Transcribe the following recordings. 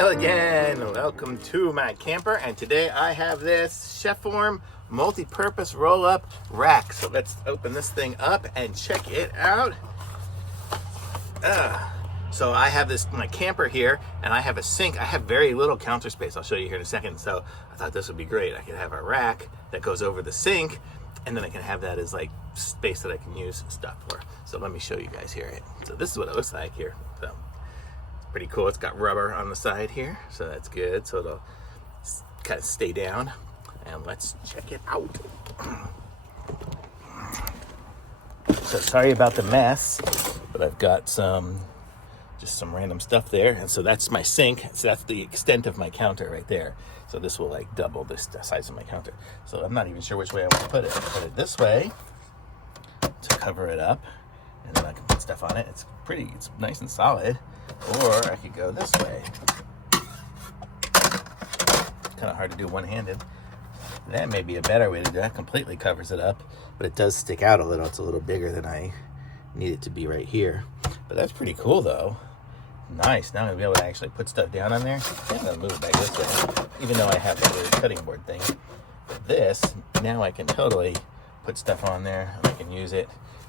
Neil again. Welcome to my camper, and today I have this Cheform multi-purpose roll-up rack. So let's open this thing up and check it out. So I have my camper here, and I have a sink. I have very little counter space. I'll show you here in a second. So I thought this would be great. I could have a rack that goes over the sink, and then I can have that as like space that I can use stuff for. So let me show you guys here. So this is what it looks like here. So pretty cool. It's got rubber on the side here, so that's good. So it'll kind of stay down. And let's check it out. So sorry about the mess, but I've got just some random stuff there. And so that's my sink. So that's the extent of my counter right there. So this will like double the size of my counter. So I'm not even sure which way I want to put it. I'll put it this way to cover it up, and then I can put stuff on it. It's nice and solid. Or I could go this way. It's kind of hard to do one-handed. That may be a better way to do it. That completely covers it up, but it does stick out a little. It's a little bigger than I need it to be right here. But that's pretty cool though. Nice. Now I'm gonna be able to actually put stuff down on there. I'm gonna move it back this way, even though I have the little cutting board thing. But this, now I can totally put stuff on there. I can use it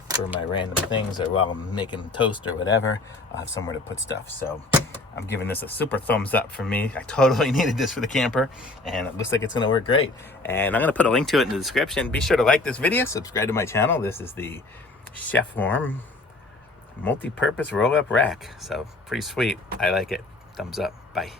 for my random things, or while I'm making toast or whatever, I'll have somewhere to put stuff. So I'm giving this a super thumbs up for me. I totally needed this for the camper, and it looks like it's gonna work great. And I'm gonna put a link to it in the description. Be sure to like this video, subscribe to my channel. This is the Cheform multi-purpose roll-up rack. So pretty sweet. I like it. Thumbs up. Bye.